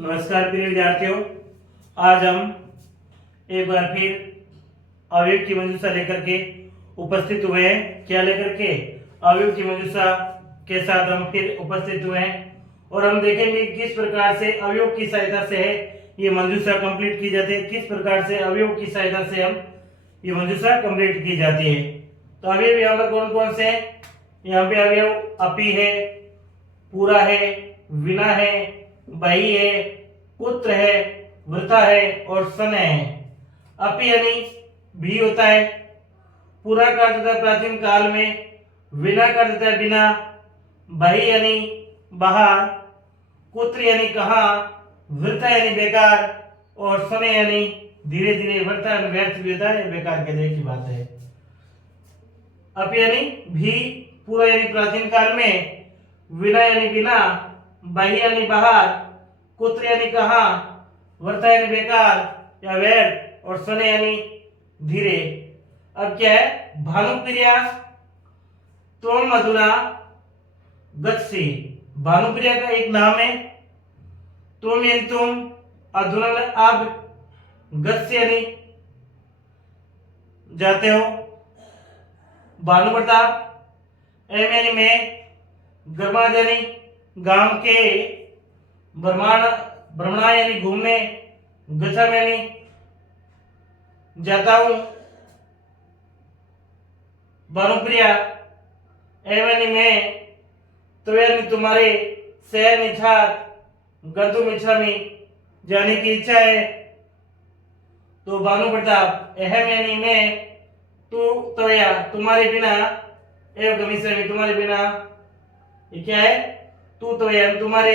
नमस्कार प्रिय विद्यार्थियों, आज हम एक बार फिर अवयव की मंजूषा लेकर के उपस्थित हुए हैं। क्या लेकर के? अवयव की मंजूषा के साथ हम फिर उपस्थित हुए हैं और हम देखेंगे किस प्रकार से अवयव की सहायता से ये मंजूषा कंप्लीट की जाती है, किस प्रकार से अवयव की सहायता से हम ये मंजूषा कंप्लीट की जाती है। तो अवयव यहाँ पर कौन कौन से हैं? यहाँ पे अवयव अपि है, पूरा है, विना है, बही है, पुत्र है, वृथा है और सन है। अपि यानी भी होता है, पूरा का अर्थ होता है प्राचीन काल में, विना का अर्थ होता है बिना, बही यानी बाहर, कुत्र यानी कहाँ, वृथा यानी बेकार और सन यानी धीरे धीरे, वृथा व्यर्थ भी होता है, बेकार कहने की बात है। अपि यानी भी, पूरा यानी प्राचीन काल में, विना यानी बिना, बही यानी बाहर, कुत्र यानी कहाँ, वृथा यानी बेकार या व्यर्थ और सन यानी धीरे। अब क्या है? भानुप्रिया त्वं मधुना गच्छसि। भानुप्रिया का एक नाम है। त्वं यानी तुम, अधुना अब, गच्छसि यानी जाते हो। भानु प्रताप, एम यानी मैं, गर्माद यानी गांव के, भ्रमणा यानी घूमने, गच्छामि यानी जाता हूं। भानुप्रिया, एम यानी मैं, तो यानी तुम्हारे, शहर निछात, गंतुम इच्छामि जाने की इच्छा है। तो भानु प्रताप, अहम यानी मैं, तू तवया तुम्हारे बिना, एवं गमिष्यामि तुम्हारे बिना, ये क्या है? तू तवया तुम्हारे,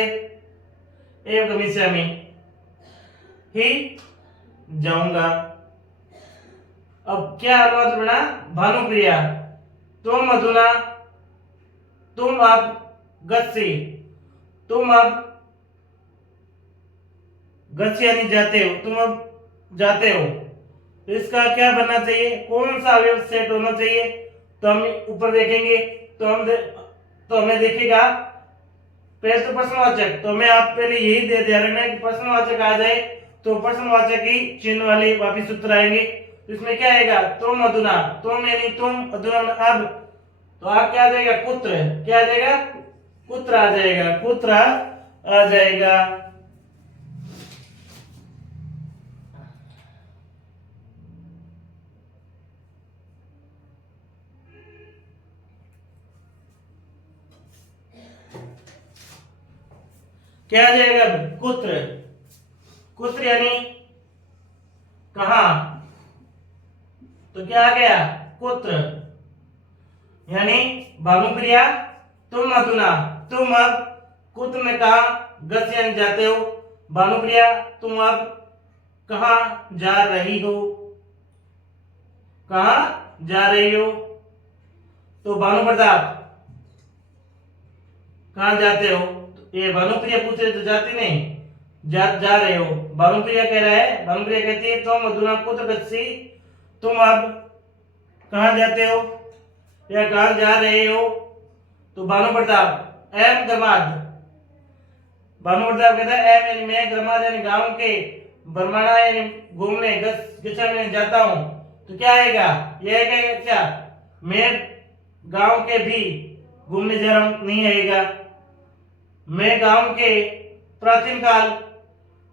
एवं गमिष्यामि ही जाऊंगा। अब क्या अनुवाद बना? भानुप्रिया तुम अधुना, तुम अब, गच्छसि तुम अब, गच्छसि यानी जाते हो, तुम अब जाते हो। तो इसका क्या बनना चाहिए? कौन सा अवयव सेट होना चाहिए? तो हम ऊपर देखेंगे तो हमें देखिएगा पहले तो प्रश्नवाचक। तो मैं आप पहले यही दे ध्यान रखना कि प्रश्नवाचक आ जाए तो प्रश्नवाचक ही चिन्ह वाले वापिस सूत्र आएंगे। तो इसमें क्या आएगा? तुम अधुना, तुम यानी तुम, अधुना अब, तो आप क्या आ जाएगा? पुत्र, क्या आ जाएगा? पुत्र आ जाएगा, पुत्र आ जाएगा। क्या आ जाएगा? कुत्र, कुत्र यानी कहां, तो क्या आ गया? कुत्र। यानी भानुप्रिया तुम अधुना, तुम अब, कुत्र में कहा, गस यानी जाते हो। भानुप्रिया तुम अब कहां जा रही हो, कहां जा रही हो। तो भानु प्रताप कहां जाते हो? तो ये भानुप्रिया पूछ रहे तो जाती नहीं, जा रहे हो। भानुप्रिया कह रहा है, भानुप्रिया कहती है तुम अधुना कुत्र गच्छसि, तुम अब कहां जाते हो या कहां जा रहे हो। तो भानु प्रताप, एम गर्माद, भानु प्रताप कहता है एम यानी मैं, गर्माद यानी गांव के, भ्रमणा यानी घूमने, गच्छामि यानी जाता हूं। तो क्या आएगा? ये आएगा क्या? मैं गांव के भी घूमने जा रहा हूं, नहीं आएगा। मैं गांव के प्राचीन काल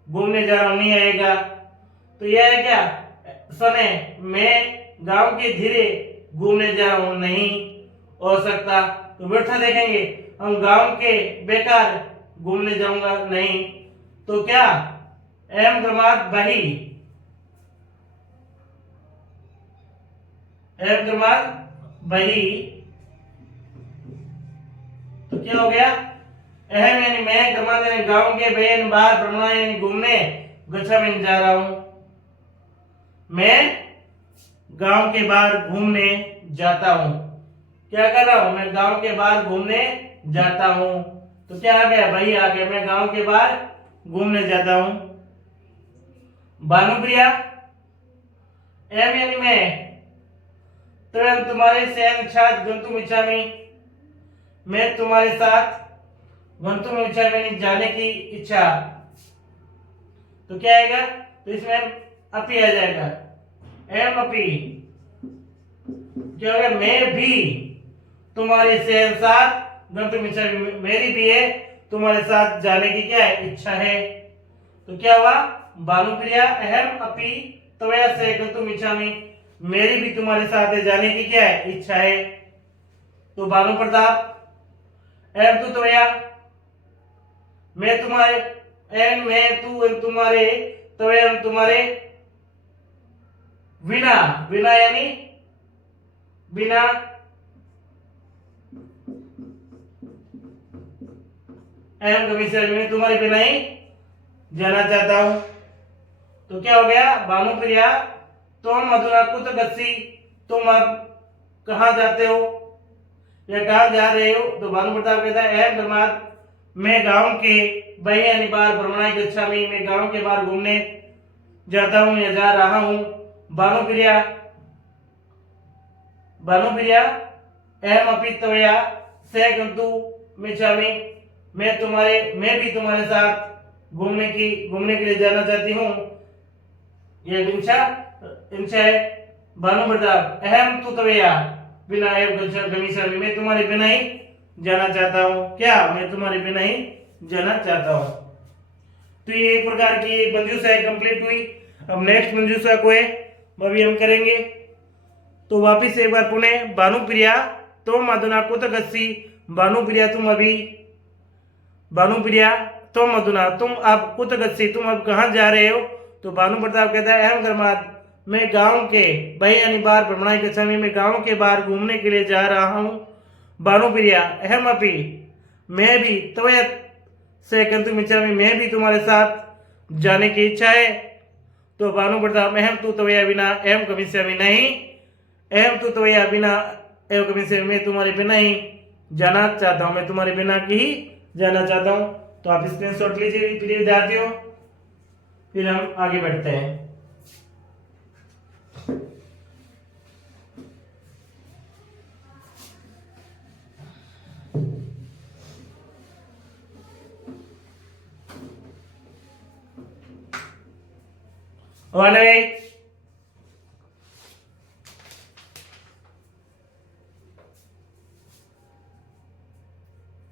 घूमने जा रहा हूं, नहीं आएगा। तो यह है क्या? समय, मैं गांव के धीरे घूमने जा रहा हूं, नहीं हो सकता। तो वृथा देखेंगे हम, गांव के बेकार घूमने जाऊंगा, नहीं। तो क्या? एम क्रमांक बही, एम क्रमांक बही, तो क्या हो गया? अहम यानी मैं, क्रमांक यानी गांव के, बही यानी बाहर, भ्रमण यानी घूमने, गच्छामि यानी जा रहा हूं। मैं गांव के बाहर घूमने जाता हूं। क्या कर रहा हूं? मैं गांव के बाहर घूमने जाता हूं। तो क्या आ गया? भाई आ गया, मैं गांव के बाहर घूमने जाता हूं। भानुप्रिया, एम यानी मैं, तुरंत तुम्हारे शहर छात्र गंतुम इच्छामि, मैं तुम्हारे साथ गंतुम इच्छामि जाने की इच्छा। तो क्या आएगा, तो इसमें अपी आ जाएगा, एम अपी क्या होगा, मैं भी तुम्हारे साथ गंतव्य इच्छा, मेरी भी है तुम्हारे साथ जाने की क्या है, इच्छा है। तो क्या हुआ, भानुप्रिया अहम अपि त्वया से गंतुम इच्छामि, मेरी भी तुम्हारे साथ जाने की क्या है, इच्छा है। तो भानु प्रताप अहम तू त्वया, मैं तुम्हारे, एन मैं तू तुम्हारे, त्वया तुम्हारे, बिना, बिना यानी बिना, अहम कभी से मैं तुम्हारे बिना ही जाना चाहता हूं। तो क्या हो गया, भानुप्रिया तुम मधुरा कुत गस्सी, तुम अब कहाँ जाते हो या कहाँ जा रहे हो। तो भानु प्रताप कहता है अहम धर्मात, मैं गांव के बही बार भ्रमणाय गच्छामि, मैं गांव के बाहर घूमने जाता हूँ या जा रहा हूँ। भानुप्रिया, भानुप्रिया अहम अपि त्वया से गन्तु मिच्छामि, मैं भी तुम्हारे साथ घूमने के लिए जाना चाहती हूँ, ये इच्छा है। भानु प्रताप अहम तु त्वया बिना एव गमिष्यामि, मैं तुम्हारे बिना ही जाना चाहता हूँ, क्या मैं तुम्हारे बिना ही जाना चाहता हूँ। तो ये एक प्रकार की एक मंजूषा कंप्लीट हुई। अब नेक्स्ट मंजूषा को है वो भी हम करेंगे। तो वापिस एक बार पुनः, भानुप्रिया तुम अधुना कुत गस्सी, भानुप्रिया तुम अभी, भानुप्रिया तुम अधुना तुम अब कुत गस्सी, तुम अब कहाँ जा रहे हो। तो भानु प्रताप कहता है अहम धर्मात, मैं गांव के बही बार भ्रमणाय गच्छामि, मैं गांव के बाहर घूमने के लिए जा रहा हूँ। भानुप्रिया अहम अपि, मैं भी त्वया से गन्तुम इच्छामि, मैं भी तुम्हारे साथ जाने की इच्छा है। तो भानु प्रताप अहम तु त्वया बिना एवं गमिष्यामि, नहीं एवं तु त्वया बिना एवं गमिष्यामि, मैं तुम्हारे बिना ही जाना चाहता हूँ, मैं तुम्हारे बिना की ही जाना चाहता हूँ। तो आप स्क्रीनशॉट लीजिए प्रिय विद्यार्थियों, फिर हम आगे बढ़ते हैं।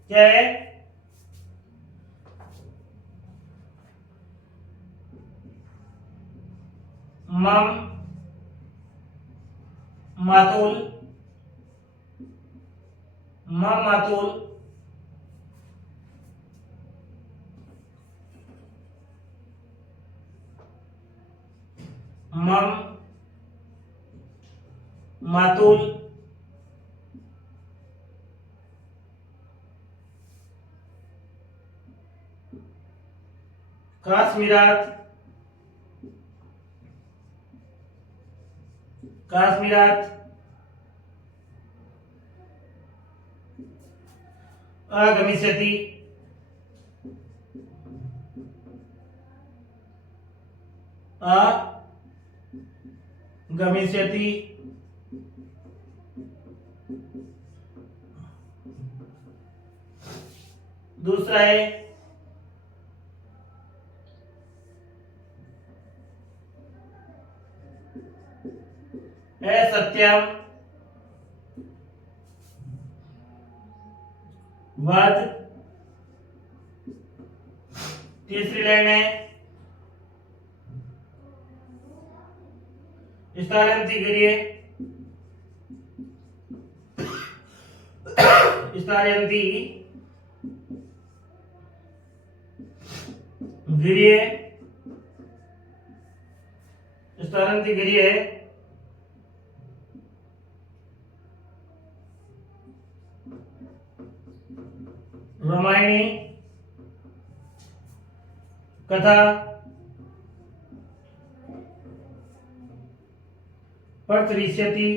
क्या है, मम मातुल, मम मातुल मम मातुल काश्मीरात, काश्मीरात आगमिष्यति, आगमिष्यति। दूसरा है सत्यम वद। तीसरी लाइन है स्थानांति करिए, स्थानांति गिरिये, स्थानांति गिरिये रामायणी कथा प्रचलिष्यति।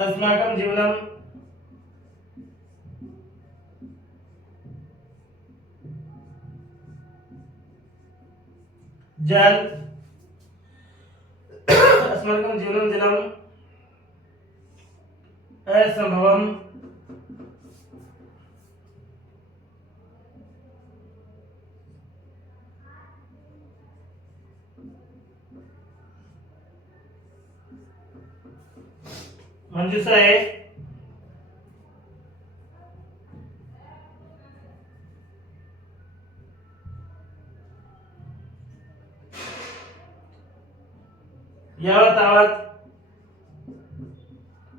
अस्माकं जीवनम जल अस्माकं जीवनं जलम असंभवम मंजूषा है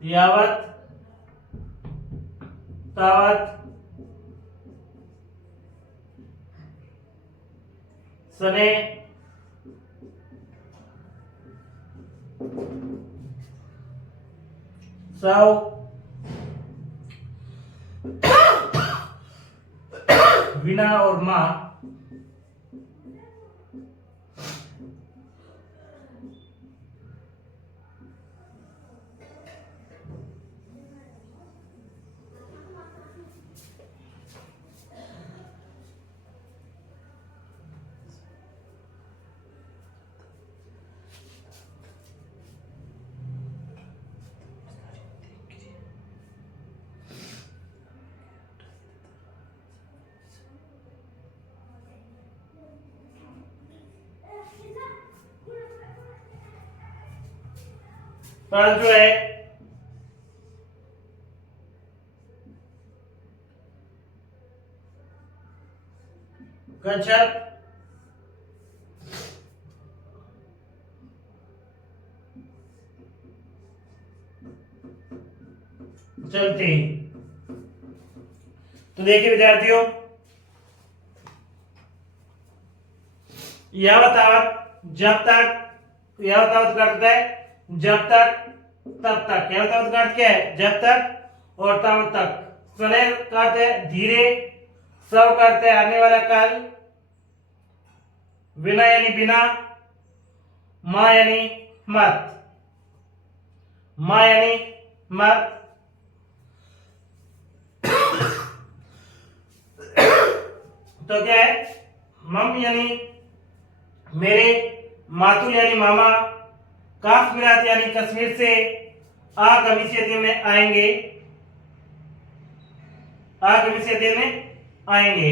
यावत तावत सने सौ विना और माँ पांच जो है कच्छप चलते। तो देखिए विद्यार्थियों, यावत तावत जब तक, यावत तावत करता है जब तक तब तक, यावत तावत का अर्थ क्या है? जब तक और तावत तक। सने का अर्थ है धीरे, सब करते हैं आने वाला काल, विना यानी बिना, मां यानी मत, मां यानी मत, तो क्या है? मम यानी मेरे, मातुल यानी मामा, काश्मीरात यानी कश्मीर से, आगमिष्यति में आएंगे, आगमिष्यति में आएंगे।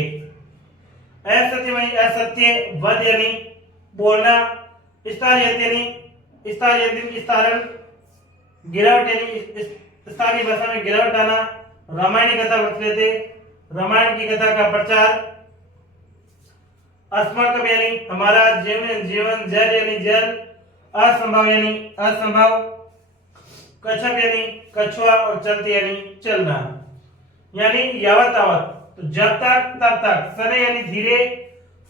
असत्य में असत्य, वद यानी बोलना, स्थान यानी स्थारण, गिरावट यानी स्थानीय भाषा में गिरावट आना, रामायण की कथा वर्तते, रामायण की कथा का प्रचार, अस्माकं यानी हमारा, जीवन, जल यानी जल, असंभव यानी असंभव, कच्छप यानी कछुआ और चलती यानी चलना। यानी यावत तावत तो जब तक तब तक, सने यानी धीरे,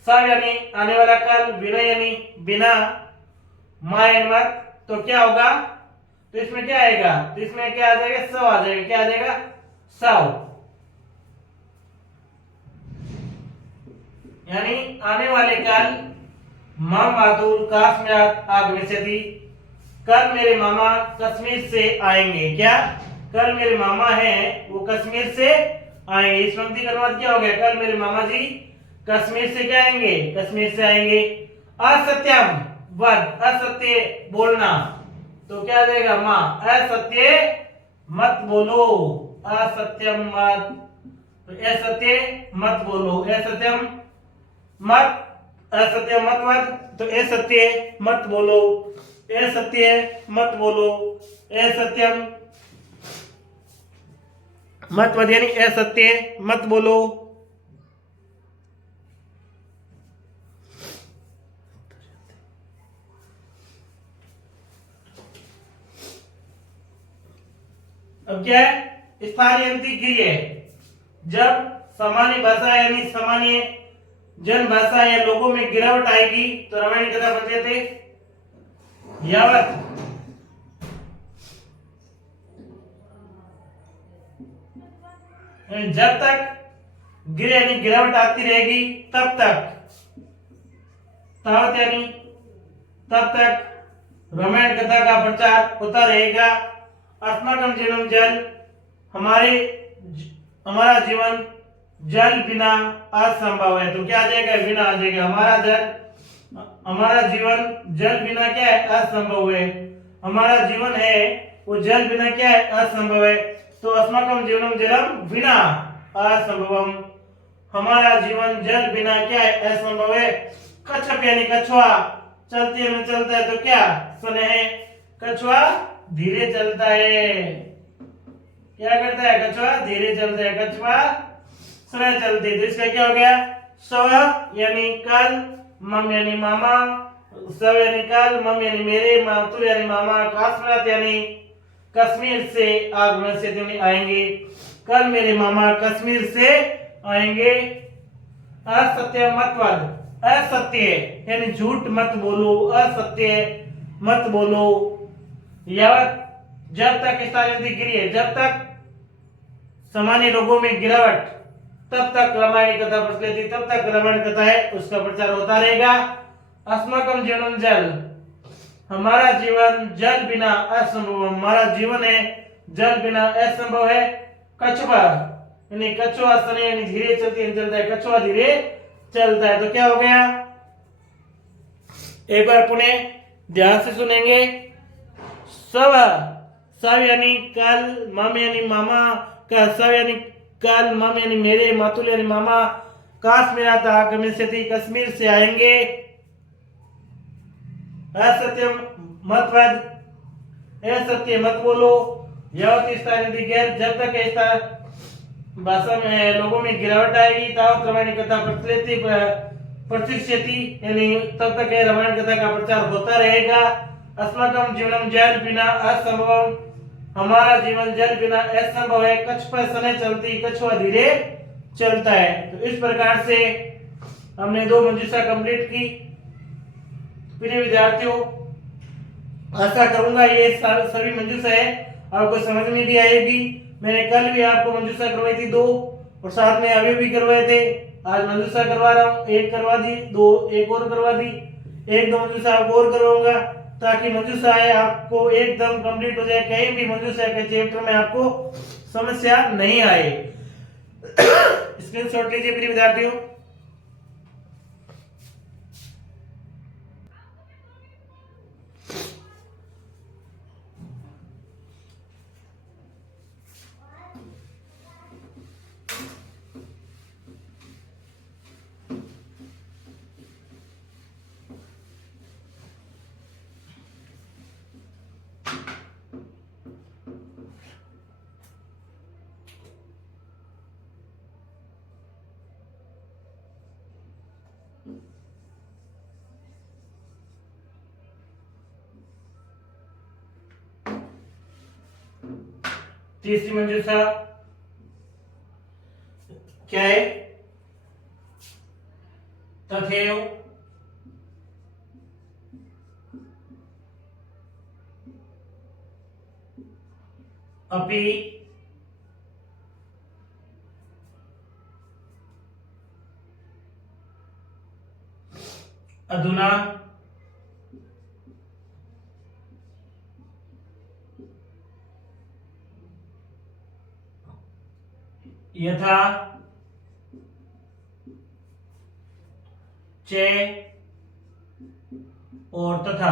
सा यानी आने वाला काल, विना यानी बिना, मां यानी मत, तो क्या होगा? तो इसमें क्या आएगा? तो इसमें क्या आ जाएगा? सव आ जाएगा। क्या आ जाएगा? सव। यानी आने वाले काल, मां मातुल काश्मीरात आगमिष्यति, कल मेरे मामा कश्मीर से आएंगे। क्या? कल मेरे मामा हैं वो कश्मीर से आएंगे। इस पंक्ति का अनुवाद क्या हो गया? कल मेरे मामा जी कश्मीर से क्या आएंगे? कश्मीर से आएंगे। असत्यम वद, असत्य बोलना, तो क्या आ जाएगा? मां, असत्य मत बोलो, असत्यम मत, तो असत्य मत बोलो, असत्यम मत, असत्य मत वद, तो असत्य मत बोलो, असत्य मत बोलो, असत्यम मत वद यानी असत्य मत बोलो। अब क्या है? स्थानांतरित क्रिया, जब सामान्य भाषा यानी सामान्य जन भाषा या लोगों में गिरावट आएगी तो रामायण कथा बनते थे। यावत जब तक यानी गिरावट आती रहेगी तब तक, तावत यानी तब तक रामायण कथा का प्रचार होता रहेगा। अस्माकं जीवनं जल, हमारा जीवन जल बिना असंभव है, तो क्या आ जाएगा? बिना आ जाएगा। हमारा जीवन जल बिना क्या है, असंभव है। हमारा जीवन है वो जल बिना क्या है, असंभव है। तो अस्माकं जीवनम जलम बिना असंभवम। हमारा जीवन जल बिना क्या है, असंभव है। कच्छप यानी कछुआ चलते में चलता है तो क्या, स्नेह। कछुआ धीरे चलता है, क्या करता है, कछुआ धीरे चलता है, कछुआ स्नेह चलती है। तो इसका क्या हो गया, स्व यानी कल, मम यानी मामा, सब यानी कल, मम यानी मेरे, मातुर यानी मामा, काश्मीर यानी कश्मीर से, आगमन से यानी आएंगे। कल मेरे मामा कश्मीर से आएंगे। असत्य मतवाद, असत्य यानी झूठ मत बोलो, असत्य मत बोलो। यावत जब तक स्थानीय गिरी है, जब तक सामान्य लोगों में गिरावट, तब तक रामायण कथा प्रचलित, तब तक रामायण कथा है उसका प्रचार होता रहेगा। अस्माकं जीवनम जल, हमारा जीवन जल बिना असंभव, हमारा जीवन है जल बिना असंभव है। कछुआ यानी कछुआ स्नेह यानी धीरे चलती है, चलता है, कछुआ धीरे चलता है। तो क्या हो गया, एक बार पुनः ध्यान से सुनेंगे। सब, सब यानी कल, मम यानी मामा का, सब यानी कल, मम यानी मेरे, मातुल यानी मामा, काश्मीर आगमन से थी, कश्मीर से आएंगे। असत्यम मत वद, असत्य मत बोलो। यवत स्थानीय गैर, जब तक ऐसा भाषा में लोगों में गिरावट आएगी, तावत रामायण कथा प्रचलित प्रतिष्ठिति यानी तब तक रामायण कथा का प्रचार होता रहेगा। अस्माकं जीवनम जल बिना असंभव, हमारा जीवन जल बिना असंभव है। कछुआ स्नेह चलती, कछुआ धीरे चलता है। तो इस प्रकार से हमने 2 मंजूषा कंप्लीट की। प्रिय विद्यार्थियों, आशा करूंगा ये सभी मंजूषा है आपको समझ में भी आएगी। मैंने कल भी आपको मंजूषा करवाई थी 2, और साथ में अभी भी करवाए थे। आज मंजूषा करवा रहा हूँ, 1 करवा दी, 2 एक और करवा दी, 1-2 मंजूषा आपको और करवाऊंगा, ताकि मंजूषा है आपको एकदम कंप्लीट हो जाए, कहीं भी मंजूषा के चैप्टर में आपको समस्या नहीं आए। स्क्रीनशॉट लीजिए प्रिय विद्यार्थियों। तीसरी मंजूषा क्या है, तथैव अपि अधुना यथा चे और तथा।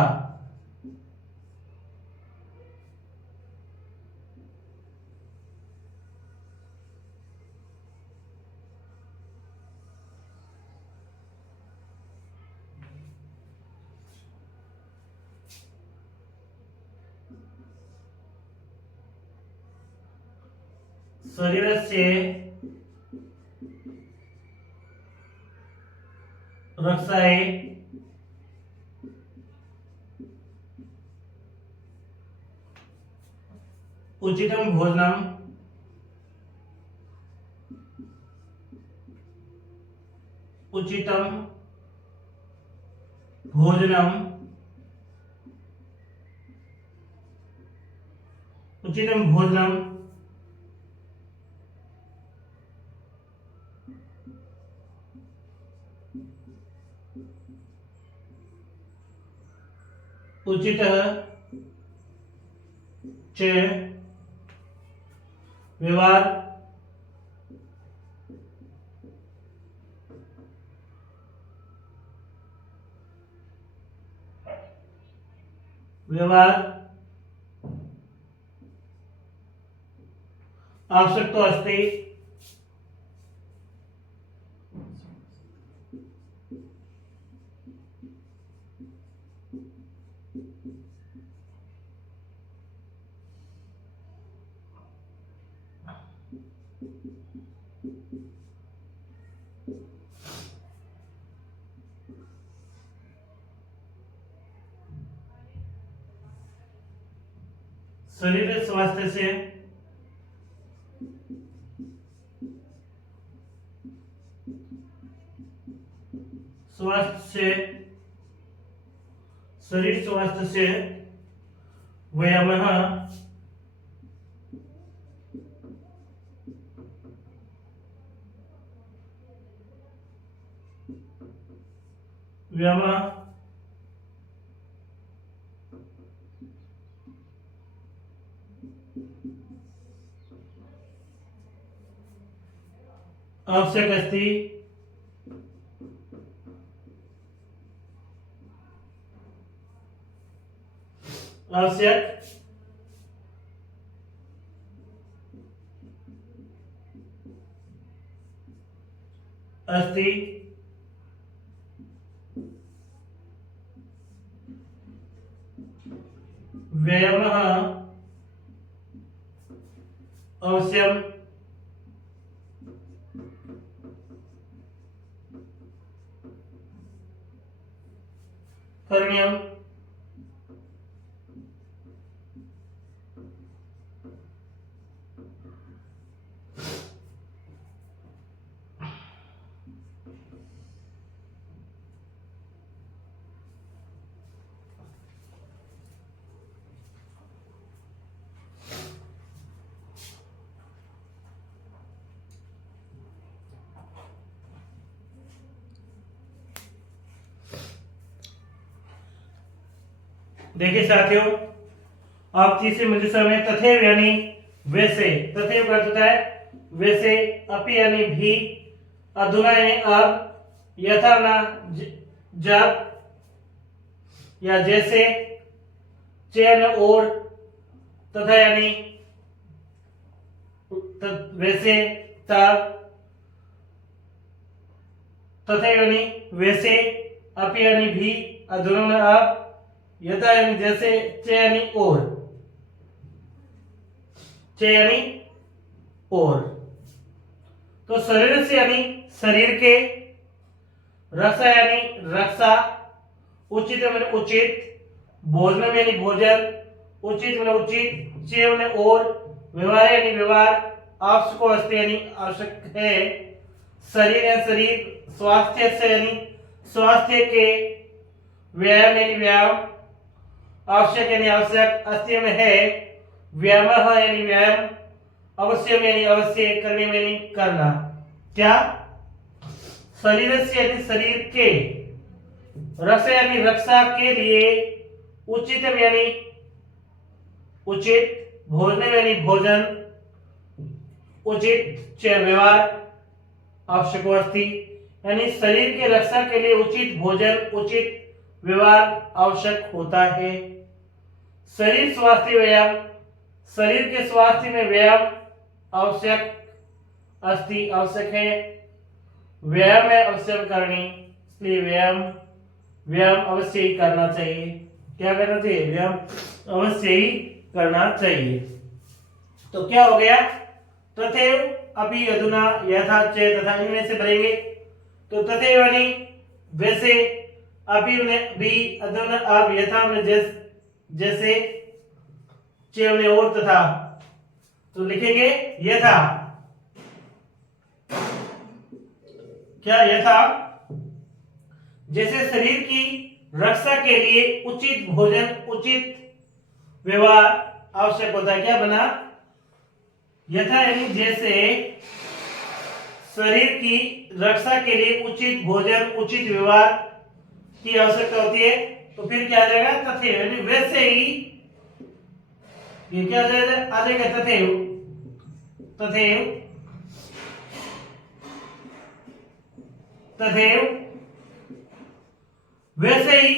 शरीरस्य रक्षायै उचितं भोजनम् उचितं भोजनम् उचितं भोजनम् उचितः च व्यवहार व्यवहार आवश्यकता अस्ति शरीर स्वास्थ्य से शरीर स्वास्थ्य से व्यायामः आवश्यक अस्ति अस्ति व्यायामः अवश्यम करणीयम देखिए साथियों, आप तीसरे मंजूषा में तथैव यानी वैसे, तथैव का अर्थ होता है वैसे, अपि यानी भी, अधुना यानी अब, यथा ना जब या जैसे, चैन और, तथा यानी वैसे तब, तथैव यानी वैसे, अपि यानी भी, अधुना अब, यथा यानी जैसे, च यानी और, च यानी और। तो शरीर से यानी शरीर के, रक्षा यानी रक्षा, उचित यानी उचित, भोजन यानी भोजन, उचित यानी उचित, च यानी और, व्यवहार यानी व्यवहार, आवश्यक अस्ति यानी आवश्यक है, शरीर या शरीर, स्वास्थ्य से यानी स्वास्थ्य के, व्यायाम यानी व्यायाम, आवश्यक यानी आवश्यक, अस्ति में है, व्यायामः यानी व्यायाम, अवश्यम यानी अवश्य, करने में यानी करना। क्या? शरीर से यानी शरीर के, रक्षा यानी रक्षा के लिए, उचित यानी उचित, भोजन यानी भोजन, उचित व्यवहार, आवश्यक अस्ति यानी शरीर के रक्षा के लिए उचित भोजन, उचित व्यवहार आवश्यक होता है। शरीर स्वास्थ्य व्यायाम, शरीर के स्वास्थ्य में व्यायाम आवश्यक अस्ति, आवश्यक है, व्यायाम है अवश्य करनी, इसलिए व्यायाम अवश्य ही करना चाहिए। क्या करना चाहिए? व्यायाम अवश्य ही करना चाहिए। तो क्या हो गया? तथैव, अभी, अधुना, यथा, च तथा, इनमें से भरेंगे। तो तथैव यानी वैसे, अभी भी, अधुना अब, यथा जैसे, च और तथा। तो लिखेंगे यथा। क्या? यथा जैसे शरीर की रक्षा के लिए उचित भोजन, उचित व्यवहार आवश्यक होता है। क्या बना? यथा यानी जैसे शरीर की रक्षा के लिए उचित भोजन, उचित व्यवहार की आवश्यकता होती है। तो फिर क्या आ जाएगा? तथैव यानी वैसे ही, ये क्या आ जाएगा? तथैव, तथैव, तथैव वैसे ही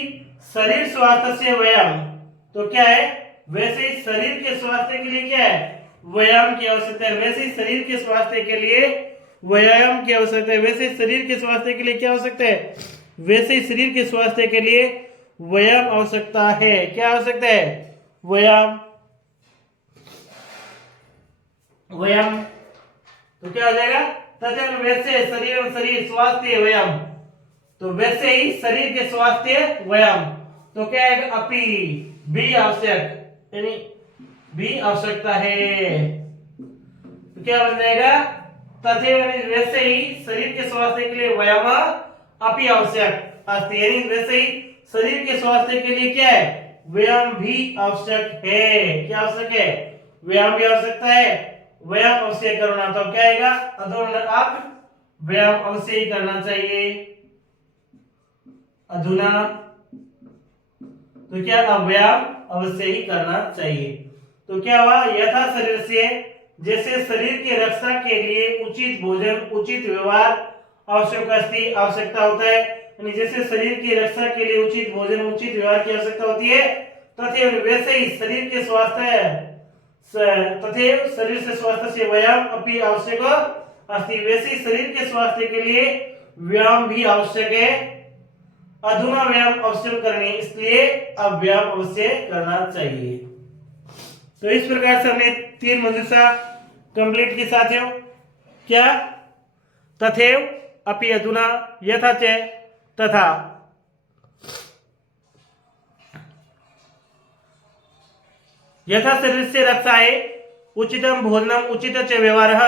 शरीर स्वास्थ्य से व्यायाम, तो क्या है, वैसे ही शरीर के स्वास्थ्य के लिए क्या है, व्यायाम की आवश्यकता है। वैसे ही शरीर के स्वास्थ्य के लिए व्यायाम की आवश्यकता है। वैसे शरीर के स्वास्थ्य के लिए क्या आवश्यकता है, वैसे ही शरीर के स्वास्थ्य के लिए व्यायाम आवश्यकता है। क्या आवश्यकता है, व्यायाम। व्यायाम तो क्या हो जाएगा, तथा वैसे शरीर स्वास्थ्य व्यायाम, तो वैसे ही शरीर के स्वास्थ्य व्यायाम, तो क्या है, अपि भी आवश्यक, यानी भी आवश्यकता है। तो क्या बन जाएगा, तथा वैसे ही शरीर के स्वास्थ्य के लिए व्यायाम अपि आवश्यक अस्ति, यानी वैसे ही शरीर के स्वास्थ्य के लिए क्या है, व्यायाम भी आवश्यक है। क्या आवश्यक है, व्यायाम भी आवश्यकता है। व्यायाम अवश्य करना, तो क्या आएगा, अधुना आप व्यायाम अवश्य ही करना चाहिए। अधुना तो क्या, व्यायाम अवश्य ही करना चाहिए। तो क्या हुआ, यथा शरीर से, जैसे शरीर की रक्षा के लिए उचित भोजन उचित व्यवहार आवश्यकता होता है, यानी जैसे शरीर की रक्षा के लिए उचित भोजन उचित व्यवहार की आवश्यकता होती है, तथा वैसे ही शरीर के स्वास्थ्य तथा शरीर से स्वास्थ्य से व्यायाम अपनी आवश्यक अस्ति, वैसे ही शरीर के स्वास्थ्य के लिए व्यायाम भी आवश्यक है। अधुना व्यायाम अवश्य करनी, इसलिए अब व्यायाम अवश्य करना चाहिए। तो इस प्रकार से हमने 3 मंजूषा कंप्लीट की साथियों। क्या, तथैव अपि अधुना यथा च तथा। यथा शरीर से रक्षाए उचितम भोजनम उचित च व्यवहारः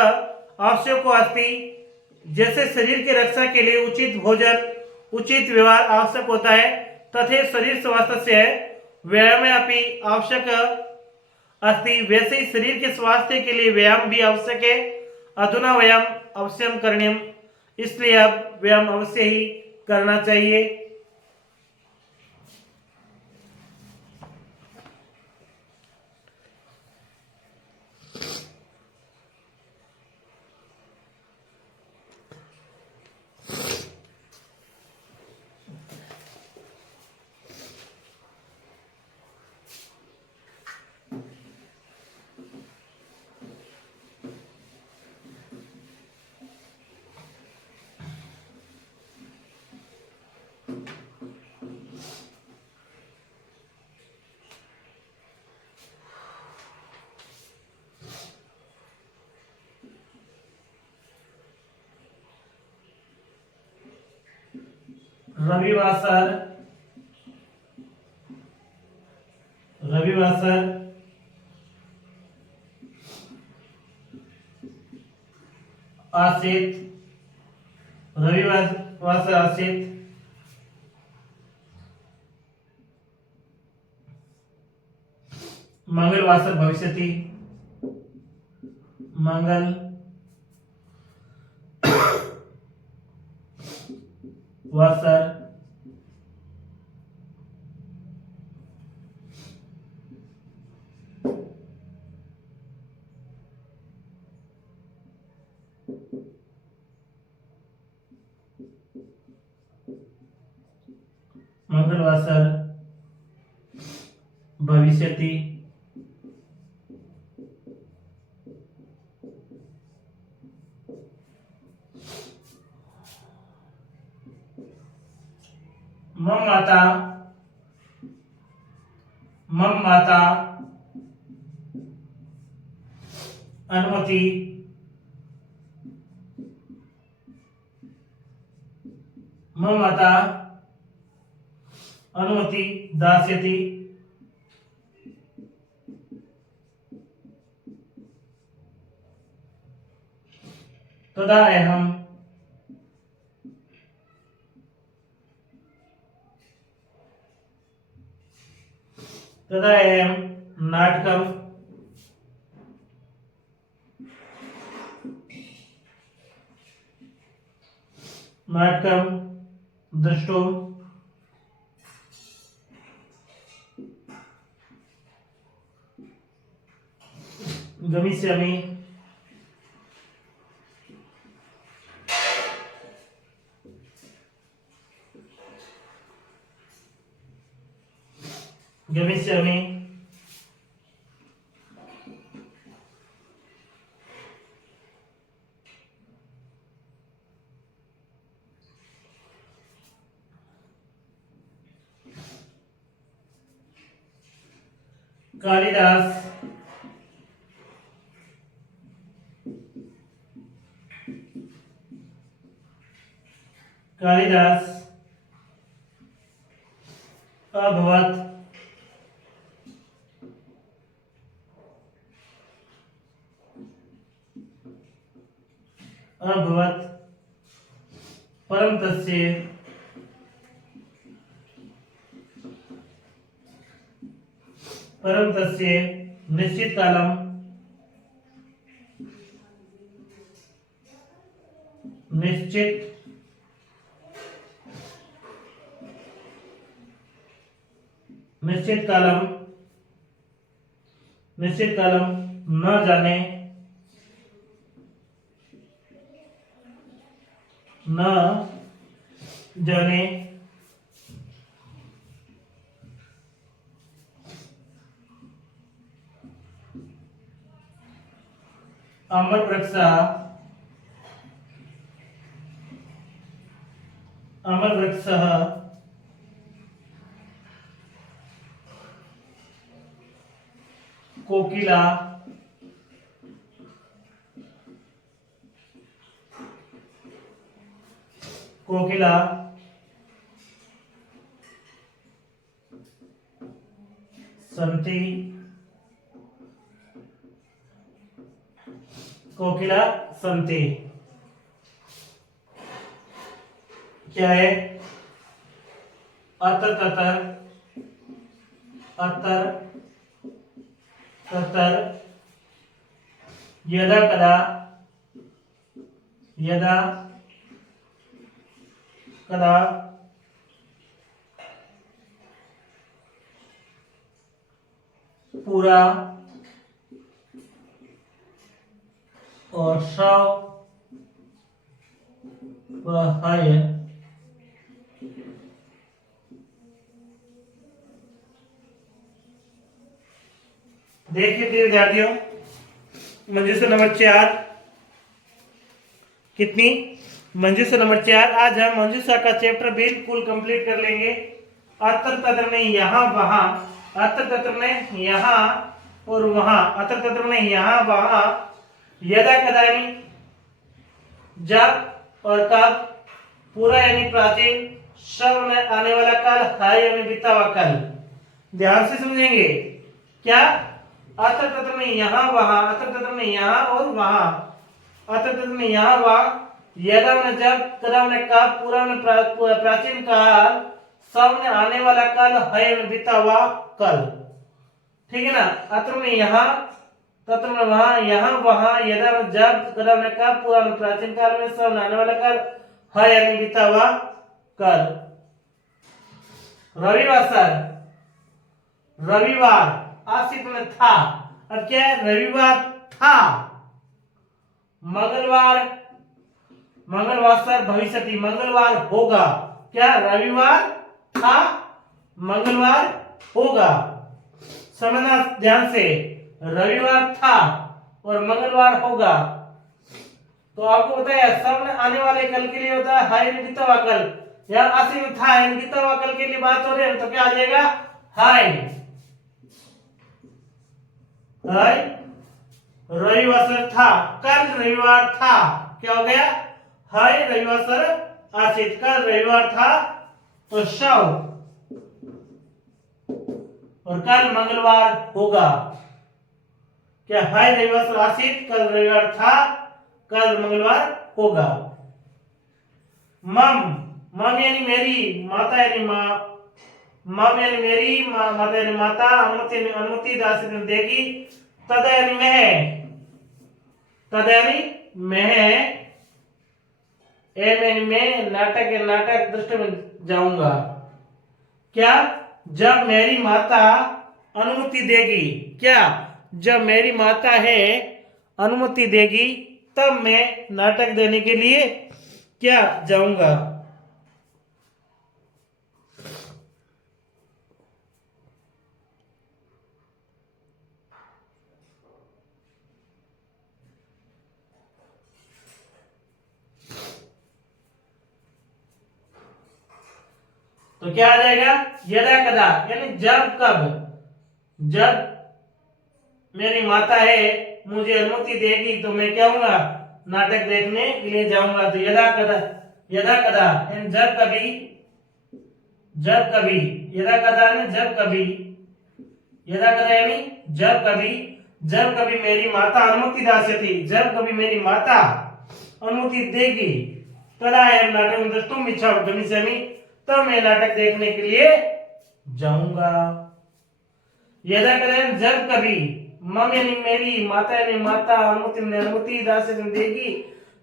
आवश्यको अस्ति, जैसे शरीर की रक्षा के लिए उचित भोजन उचित व्यवहार आवश्यक होता है, तथा शरीर स्वास्थ्य से व्यायाम अपि आवश्यक अस्ति, वैसे ही शरीर के स्वास्थ्य के लिए व्यायाम भी आवश्यक है। अधुना व्यायाम अवश्यम करणीयम, इसलिए अब व्यायाम अवश्य ही करना चाहिए। रविवासर, रविवासर आसित, रविवासर आसित, मंगलवासर भविष्यति, मंगल वासर मंगलवासर भविष्यति, मम माता, मम माता अनुमति, मम माता अनुमति दास्यति, तदा अहम नाटकम नाटकम दृष्टुम गमिष्यामि। गमिष्यामि कालिदास कालिदास अभवत् अभवत् परं तस्य निश्चित कालम निश्चित कालम न जाने अमर वृक्षः कोकिला संति क्या है? अतर ततर यदा कदा पूरा और शव है। देखिए प्रिय विद्यार्थियों, मंजूषा नंबर 4 कितनी? मंजूषा नंबर 4। आज हम मंजूषा का चैप्टर बिल्कुल कंप्लीट कर लेंगे। अत्र तत्र में यहाँ वहाँ, अत्र तत्र में यहाँ और वहाँ, अत्र तत्र में यहाँ वहाँ, यदा कदा यानी जब और कब, पूरा यानी प्राचीन, शव में आने वाला काल, है यानी बीता हुआ काल। ध्यान से समझेंगे क्या? अत्र तत्र में यहाँ वहाँ, अत्र तत्र में यहाँ और वहाँ, अत्र तत्र में यहाँ वहाँ, यदा में जब, कदा में कब, पूरा में प्राचीन काल, सब में आने वाला काल, है में बीता हुआ काल। ठीक है ना? अत्र में यहाँ, तत्र में वहाँ, यहाँ वहाँ, यदा में जब, कदा में कब, पूरा में प्राचीन काल में, सब में आने वाला काल, है यानी बीता हुआ काल। रविवार सर, रविवार आसित में था, अब क्या है? रविवार था। मंगलवार सर भविष्यति, मंगलवार होगा। क्या? रविवार था, मंगलवार होगा। समझना ध्यान से, रविवार था और मंगलवार होगा। तो आपको बताया सब में आने वाले कल के लिए होता है हाय बीता हुआ कल, या आसित में था यानी बीता हुआ कल के लिए बात हो रही है, तो क्या आ जाएगा? हाय। रविवार सर था, कल रविवार था, क्या हो गया? हाय रविवार सर आसित, कल रविवार था तो शव, और कल मंगलवार होगा। क्या? हाय रविवार सर आसित, कल रविवार था, कल मंगलवार होगा। मम यानी मेरी, माता यानी माँ, मम यानी मेरी, माता यानी माता, अनुमति देगी, तद यानी मैं, मैं नाटक दृष्टि में जाऊंगा। क्या? जब मेरी माता अनुमति देगी, क्या? जब मेरी माता है अनुमति देगी, तब मैं नाटक देने के लिए क्या जाऊंगा। तो क्या आ जाएगा, यदा कदा यानी जब कब, जब मेरी माता है मुझे अनुमति देगी तो मैं क्या हूँगा, नाटक देखने के लिए जाऊंगा। तो यदा कदा, यदा कदा यानी जब कभी, जब कभी, यदा कदा यानी जब कभी, यदा कदा यानी जब कभी, जब कभी मेरी माता अनुमति दास्यति, जब कभी मेरी माता अनुमति देगी, तदा अहं नाटकं द्रष्टुम् इच्छामि गमिष्यामि, तब मैं नाटक देखने के लिए जाऊंगा। यदा कदा जब कभी, मम यानी मेरी, माता यानी माता, अनुमति दास्यति देगी,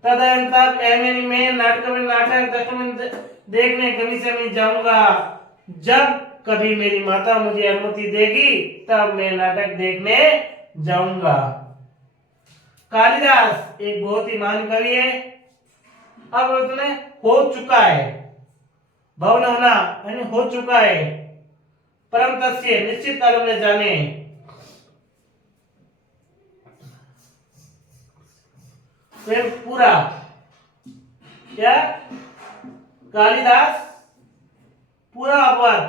तदा अहं तब, अहं यानी मैं, नाटक द्रष्टुम् देखने गमिष्यामि जाऊंगा। जब कभी मेरी माता मुझे अनुमति देगी तब मैं नाटक देखने जाऊंगा। कालिदास एक बहुत ही महान कवि है। अब उसने हो चुका है, भवन होना यानी हो चुका है, परम तस्य निश्चित काल में जाने, फिर पूरा क्या, कालिदास पूरा अपवाद,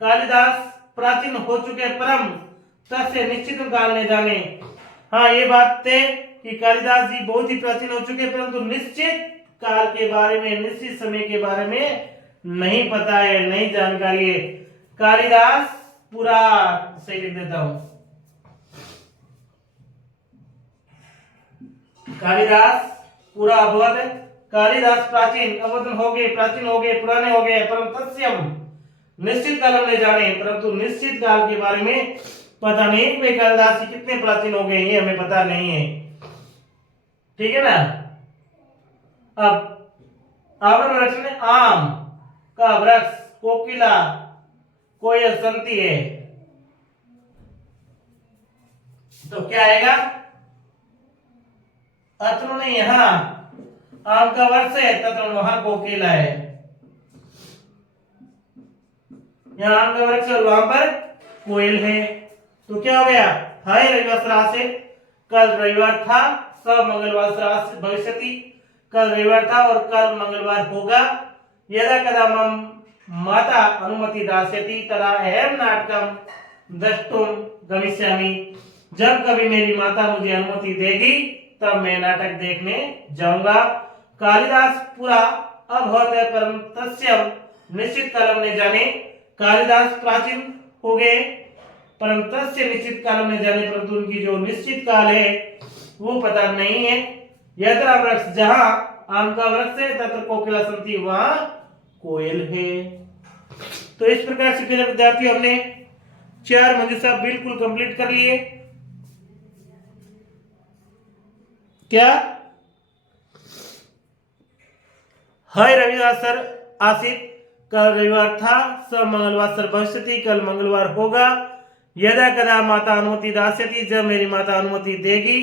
कालिदास प्राचीन हो चुके परम तस्य निश्चित काल ने जाने। हाँ ये बात है कि कालिदास जी बहुत ही प्राचीन हो चुके परंतु निश्चित काल के बारे में, निश्चित समय के बारे में नहीं पता है, नहीं जानकारी है। कालिदास पूरा, सही लिख देता हूं, कालिदास पूरा अवध, कालिदास प्राचीन, अवध हो गए, प्राचीन हो गए, पुराने हो गए, परम तस्यम निश्चित काल में जाने, परंतु निश्चित काल के बारे में पता नहीं। वे कालिदास जी कितने प्राचीन हो गए ये हमें पता नहीं है, ठीक है ना। अब आवर वृक्ष में आम का वृक्ष, कोकिला, कोयल, संती है, तो क्या आएगा, अत्र नहीं, यहां आम का वृक्ष है तत्र वहां कोकिला है, यहाँ आम का वृक्ष और वहां पर कोयल है। तो क्या हो गया, हाय रविवार से, कल रविवार था, सब मंगलवार से भविष्यति, कल रविवार था और कल मंगलवार होगा। यदा कदा मम माता अनुमति दास्यति तदा अहं नाटकं द्रष्टुं गमिष्यामि, जब कभी मेरी माता मुझे अनुमति देगी तब मैं नाटक देखने जाऊंगा। कालिदास पूरा अभवत परम तस्यम निश्चित कालम ने जाने, कालिदास प्राचीन हो गए परम तस्य निश्चित काल में जाने, परंतु उनकी जो निश्चित काल है वो पता नहीं है। यत्र वृक्ष, जहां आम का वृक्ष है, तत्र कोकिला संति, वहां कोयल है। तो इस प्रकार से प्यारे विद्यार्थी हमने 4 मंजूषा बिल्कुल कंप्लीट कर लिए। क्या, हाय रविवार सर आसित, कल रविवार था, सब मंगलवार सर भविष्यति, कल मंगलवार होगा। यदा कदा माता अनुमति दास्यति, जब मेरी माता अनुमति देगी,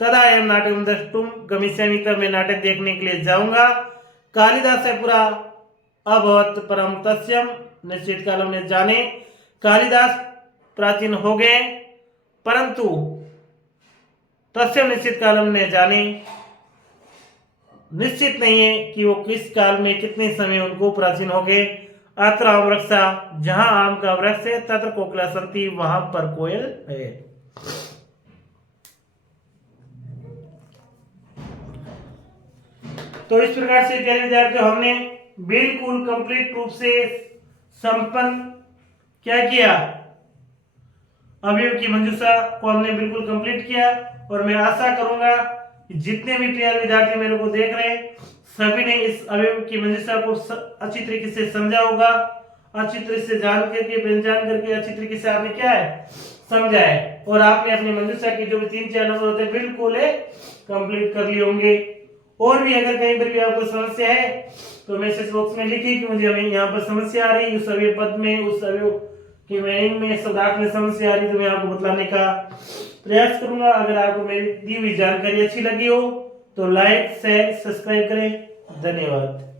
तदा अहं नाटकं द्रष्टुं गमिष्यामि, तब मैं नाटक देखने के लिए जाऊंगा। कालिदास से पूरा अभवत परम तस्यम निश्चित काल में जाने, कालिदास प्राचीन हो गए परंतु तस्यम निश्चित काल में जाने, निश्चित नहीं है कि वो किस काल में कितने समय उनको प्राचीन हो गए। अत्र आम वृक्षा, जहां आम का वृक्ष है, तत्र कोकिला संति, वहां पर कोयल है। तो इस प्रकार से प्यारे विद्यार्थियों हमने बिल्कुल कंप्लीट रूप से संपन्न क्या किया, अवयव की मंजूषा को हमने बिल्कुल कंप्लीट किया। और मैं आशा करूंगा कि जितने भी प्यारे विद्यार्थी मेरे को देख रहे हैं सभी ने इस अवयव की मंजूषा को अच्छी तरीके से समझा होगा, अच्छी तरीके से जान करके, पहचान करके अच्छी तरीके से आपने क्या है समझा है, और आपने अपनी मंजूषा की जो भी 3-4 नंबर होते हैं बिल्कुल कंप्लीट कर लिए होंगे। और भी अगर कहीं पर भी आपको समस्या है तो मैसेज बॉक्स में लिखिए कि मुझे हमें यहाँ पर समस्या आ रही, उस अवयव पद में, उस अवयव की मीनिंग में, शब्दार्थ में समस्या आ रही, तो मैं आपको बतलाने का प्रयास करूंगा। अगर आपको मेरी दी हुई जानकारी अच्छी लगी हो तो लाइक, शेयर, सब्सक्राइब करें। धन्यवाद।